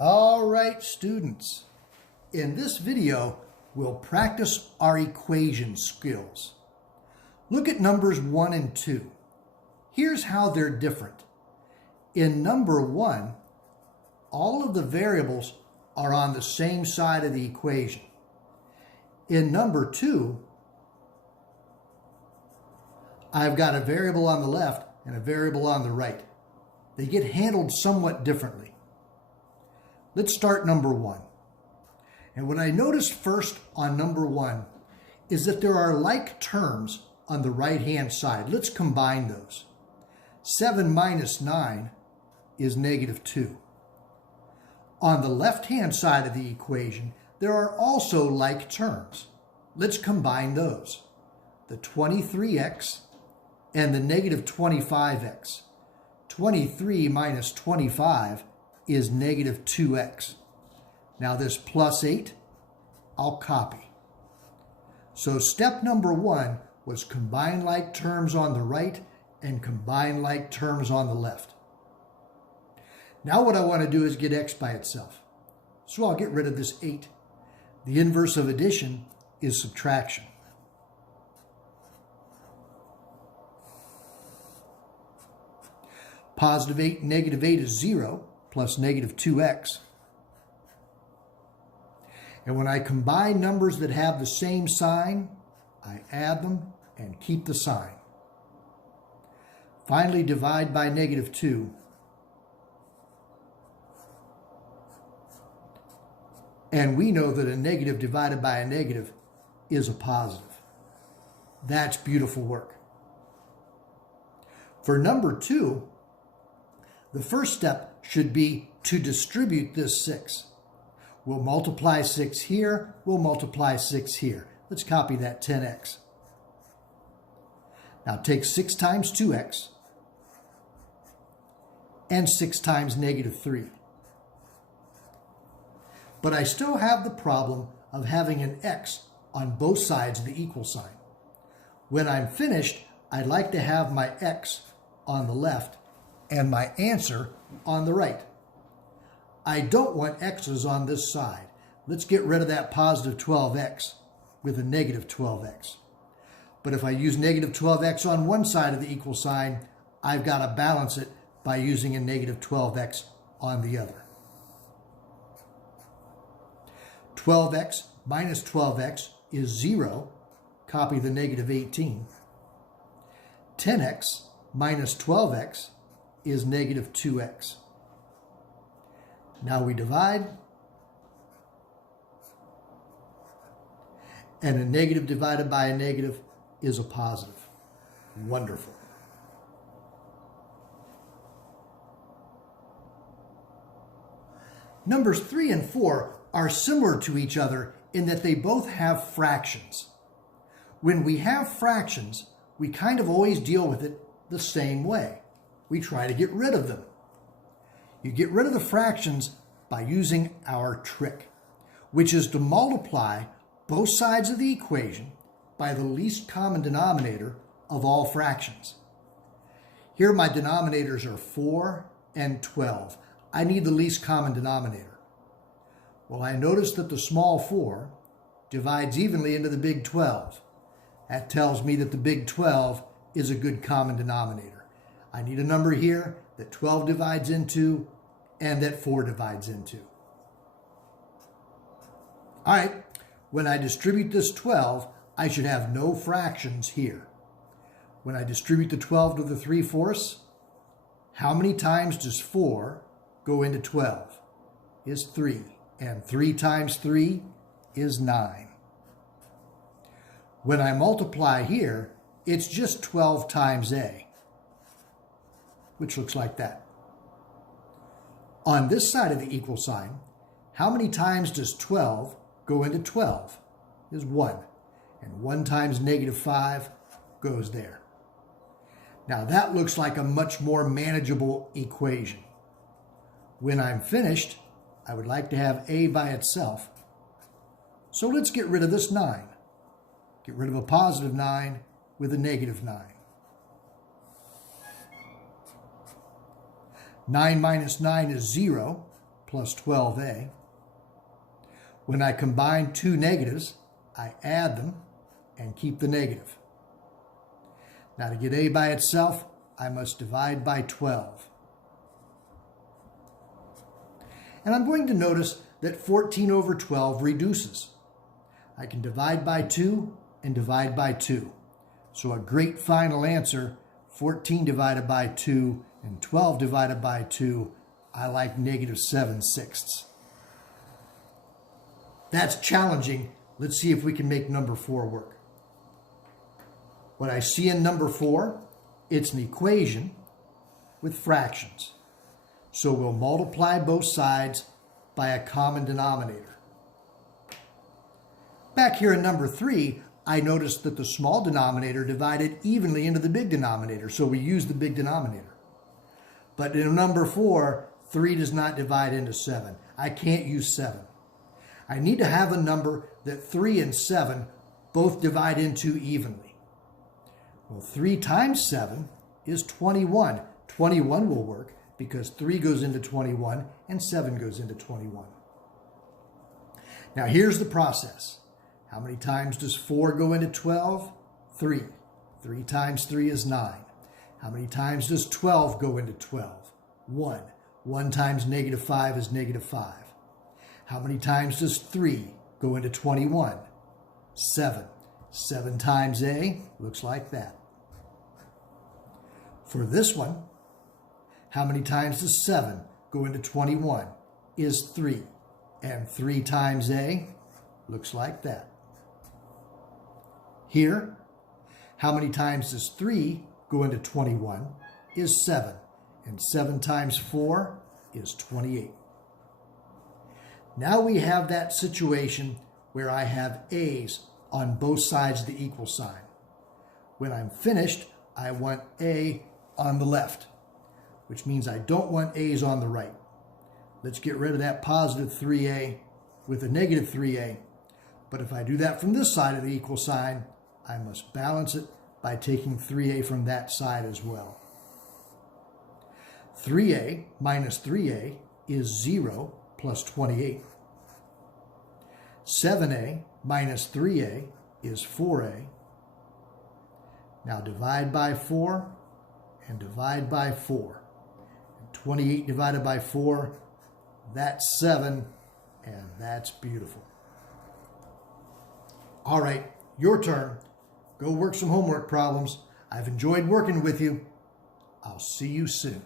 All right, students. In this video, we'll practice our equation skills. Look at numbers 1 and 2. Here's how they're different. In number 1, all of the variables are on the same side of the equation. In number 2, I've got a variable on the left and a variable on the right. They get handled somewhat differently. Let's start number 1. And what I noticed first on number 1 is that there are like terms on the right-hand side. Let's combine those. 7 minus 9 is negative 2. On the left-hand side of the equation, there are also like terms. Let's combine those. The 23x and the negative 25x. 23 minus 25 is negative 2x. Now this plus 8, I'll copy. So step number 1 was combine like terms on the right and combine like terms on the left. Now what I want to do is get x by itself. So I'll get rid of this 8. The inverse of addition is subtraction. Positive 8, negative 8 is 0, plus negative 2x. And when I combine numbers that have the same sign, I add them and keep the sign. Finally, divide by negative 2. And we know that a negative divided by a negative is a positive. That's beautiful work. For number 2, the first step should be to distribute this 6. We'll multiply 6 here, we'll multiply 6 here. Let's copy that 10x. Now take 6 times 2x and 6 times negative 3. But I still have the problem of having an x on both sides of the equal sign. When I'm finished, I'd like to have my x on the left and my answer on the right. I don't want x's on this side. Let's get rid of that positive 12x with a negative 12x. But if I use negative 12x on one side of the equal sign, I've got to balance it by using a negative 12x on the other. 12x minus 12x is 0. Copy the negative 18. 10x minus 12x is negative 2x. Now we divide. And a negative divided by a negative is a positive. Wonderful. Numbers 3 and 4 are similar to each other in that they both have fractions. When we have fractions, we kind of always deal with it the same way. We try to get rid of them. You get rid of the fractions by using our trick, which is to multiply both sides of the equation by the least common denominator of all fractions. Here my denominators are 4 and 12. I need the least common denominator. Well, I notice that the small 4 divides evenly into the big 12. That tells me that the big 12 is a good common denominator. I need a number here that 12 divides into and that 4 divides into. All right, when I distribute this 12, I should have no fractions here. When I distribute the 12 to the 3/4, how many times does 4 go into 12? Is 3. And 3 times 3 is 9. When I multiply here, it's just 12 times a, which looks like that. On this side of the equal sign, how many times does 12 go into 12? Is 1. And 1 times negative 5 goes there. Now that looks like a much more manageable equation. When I'm finished, I would like to have a by itself. So let's get rid of this 9. Get rid of a positive 9 with a negative 9. 9 minus 9 is 0. plus 12a. When I combine two negatives, I add them and keep the negative. Now to get a by itself, I must divide by 12. And I'm going to notice that 14 over 12 reduces. I can divide by 2 and divide by 2. So a great final answer, 14 divided by 2 and 12 divided by 2, I like -7/6. That's challenging. Let's see if we can make number 4 work. What I see in number 4, it's an equation with fractions. So we'll multiply both sides by a common denominator. Back here in number 3, I noticed that the small denominator divided evenly into the big denominator, so we use the big denominator. But in number 4, 3 does not divide into 7. I can't use 7. I need to have a number that 3 and 7 both divide into evenly. Well, 3 times 7 is 21. 21 will work because 3 goes into 21 and 7 goes into 21. Now here's the process. How many times does 4 go into 12? 3. 3 times 3 is 9. How many times does 12 go into 12? 1. 1 times -5 is -5. How many times does 3 go into 21? 7. 7 times a looks like that. For this one, how many times does 7 go into 21? Is 3. And 3 times a looks like that. Here, how many times does 3 go into 21? Is 7. And 7 times 4 is 28. Now we have that situation where I have a's on both sides of the equal sign. When I'm finished, I want a on the left, which means I don't want a's on the right. Let's get rid of that positive 3a with a negative 3a. But if I do that from this side of the equal sign, I must balance it by taking 3a from that side as well. 3a minus 3a is 0 plus 28. 7a minus 3a is 4a. Now divide by 4 and divide by 4. 28 divided by 4, that's 7, and that's beautiful. All right, your turn. Go work some homework problems. I've enjoyed working with you. I'll see you soon.